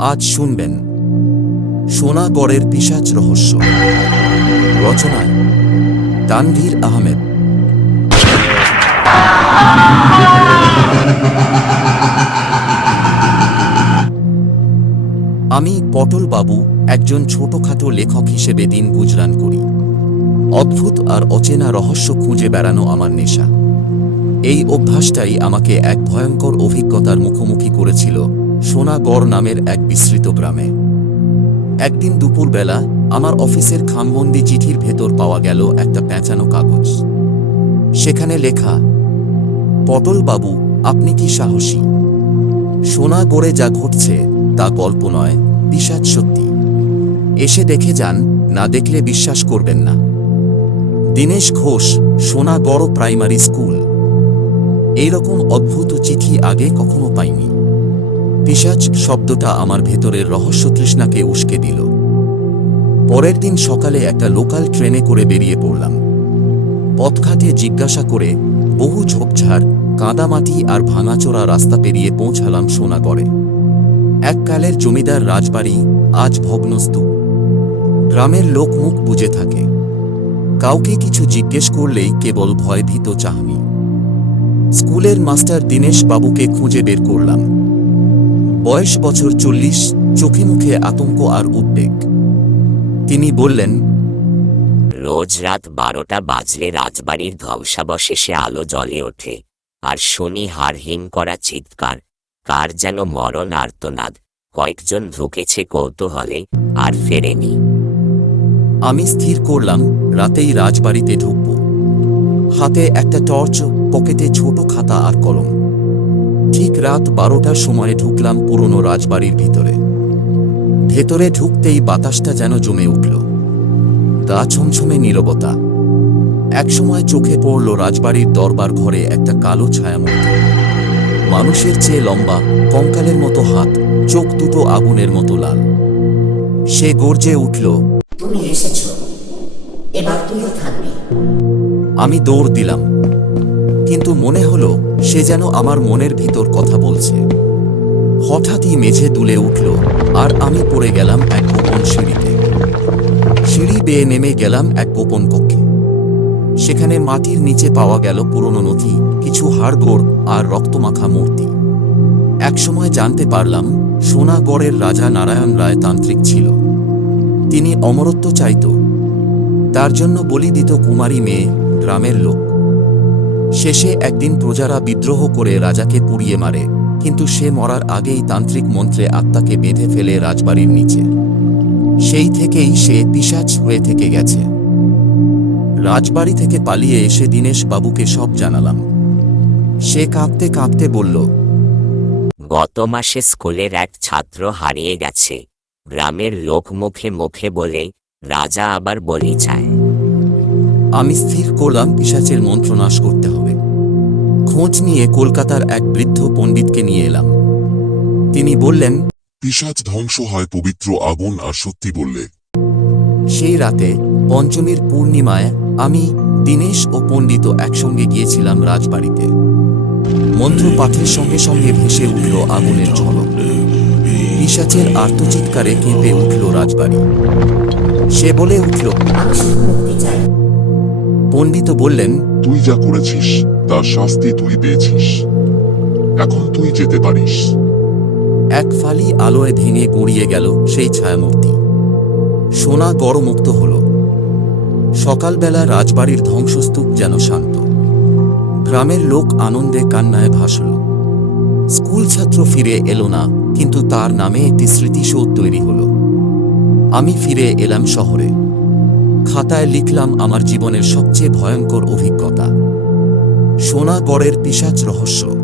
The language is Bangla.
আজ শুনবেন সোনাগড়ের পিসাচ রহস্য। রচনায় তানভীর আহমেদ। আমি পটল বাবু একজন ছোটখাটো লেখক হিসেবে দিন গুজরান করি। অদ্ভুত আর অচেনা রহস্য খুঁজে বেড়ানো আমার নেশা। এই অভ্যাসটাই আমাকে এক ভয়ঙ্কর অভিজ্ঞতার মুখোমুখি করেছিল সোনাগড় নামের এক বিস্তৃত গ্রামে। একদিন দুপুরবেলা আমার অফিসের খামবন্দি চিঠির ভেতর পাওয়া গেল একটা পেঁচানো কাগজ। সেখানে লেখা, পটল বাবু, আপনি কি সাহসী? সোনাগড়ে যা ঘটছে তা গল্প নয়, বিষাদ সত্যি। এসে দেখে যান, না দেখলে বিশ্বাস করবেন না। Dinesh Ghosh, Sonagarh primary school. এইরকম অদ্ভুত চিঠি আগে কখনো পাইনি। পিসাচ শব্দটা আমার ভেতরের রহস্য তৃষ্ণাকে উস্কে দিল। পরের দিন সকালে একটা লোকাল ট্রেনে করে বেরিয়ে পড়লাম। পথঘাটে জিজ্ঞাসা করে বহু ঝোপঝাড়, কাদামাটি আর ভাঙাচোরা রাস্তা পেরিয়ে পৌঁছালাম সোনাগড়ে। এককালের জমিদার রাজবাড়ি আজ ভগ্নস্তূপ। গ্রামের লোক মুখ বুঝে থাকে। কাউকে কিছু জিজ্ঞেস করলেই কেবল ভয়ভীত চাহনি। স্কুলের মাস্টার দীনেশ বাবুকে খুঁজে বের করলাম। বয়স বছর চল্লিশ চোখে মুখে আতঙ্ক আর উদ্বেগ। তিনি বললেন রোজ রাত বারোটা বাজলে রাজবাড়ির ধ্বংসাবশেষে আলো জ্বলে ওঠে আর শনি হারহীন করা চিৎকার। কার যেন মরণ আর্তনাদ কয়েকজন ঢুকেছে কৌতূহলে আর ফেরেনি। আমি স্থির করলাম রাতেই রাজবাড়িতে ঢুকব। হাতে একটা টর্চ পকেটে ছোট খাতা আর কলম। ঠিক রাত বারোটার সময় ঢুকলাম পুরনো রাজবাড়ির ভিতরে। ভেতরে ঢুকতেই বাতাসটা যেন জমে উঠল। গা ছমছমে নীরবতা। একসময় চোখে পড়ল রাজবাড়ির দরবার ঘরে একটা কালো ছায়া ছায়ামূর্তি। মানুষের চেয়ে লম্বা কঙ্কালের মতো হাত চোখ দুটো আগুনের মতো লাল। সে গর্জে উঠল তুমি এসেছ। এবার তুইও থাকবি। আমি দৌড় দিলাম। কিন্তু মনে হলো সে যেন আমার মনের ভিতর কথা বলছে। হঠাৎই মেঝে দুলে উঠল, আর আমি পড়ে গেলাম এক গোপন সিঁড়িতে। সিঁড়ি বেয়ে নেমে গেলাম এক গোপন কক্ষে। সেখানে মাটির নিচে পাওয়া গেল পুরনো নথি, কিছু হাড়গোড় আর রক্তমাখা মূর্তি। একসময় জানতে পারলাম, সোনাগড়ের রাজা নারায়ণ রায় তান্ত্রিক ছিল। তিনি অমরত্ব চাইত। তার জন্য বলি দিত কুমারী মেয়ে, গ্রামের লোক। শেষে একদিন প্রজারা বিদ্রোহ করে রাজাকে পুড়িয়ে মারে কিন্তু সে মরার আগেই তান্ত্রিক মন্ত্রে আত্মাকে বেঁধে ফেলে রাজবাড়ির নিচে। সেই থেকেই সে পিসাচ হয়ে থেকে গেছে। রাজবাড়ি থেকে পালিয়ে এসে দীনেশ বাবুকে সব জানালাম। সে কাঁপতে কাঁপতে বলল গত মাসে স্কুলের এক ছাত্র হারিয়ে গেছে। গ্রামের লোক মুখে মুখে বলে রাজা আবার বলি চায়। আমি স্থির করলাম পিসাচের মন্ত্রনাশ করতে হবে। খোঁজ নিয়ে কলকাতার এক বৃদ্ধ পণ্ডিতকে নিয়ে এলাম। তিনি বললেন পিসাচ ধ্বংস হয় পবিত্র আগুন আর সত্যি বললে। সেই রাতে পঞ্চমীর পূর্ণিমায় আমি দীনেশ ও পণ্ডিত একসঙ্গে গিয়েছিলাম রাজবাড়িতে। মন্ত্র পাঠের সঙ্গে সঙ্গে ভেসে উঠল আগুনের ঝলক। পিসাচের আর্তচিৎকারে কেঁপে উঠল রাজবাড়ি। সে বলে উঠল পণ্ডিত বললেন তুই যা করেছিস তার শাস্তি তুই পেয়েছিস। এখন তুই যেতে পারিস। এক ফালি আলোয় ভেঙে গড়িয়ে গেল সেই ছায়ামূর্তি। সোনা গড়মুক্ত হল। সকালবেলা রাজবাড়ির ধ্বংসস্তূপ যেন শান্ত। গ্রামের লোক আনন্দে কান্নায় ভাসল। স্কুল ছাত্র ফিরে এলো না কিন্তু তার নামে একটি স্মৃতিসৌধ তৈরি হল। আমি ফিরে এলাম শহরে। খাতায় লিখলাম আমার জীবনের সবচেয়ে ভয়ঙ্কর অভিজ্ঞতা। সোনাগড়ের পিসাচ রহস্য।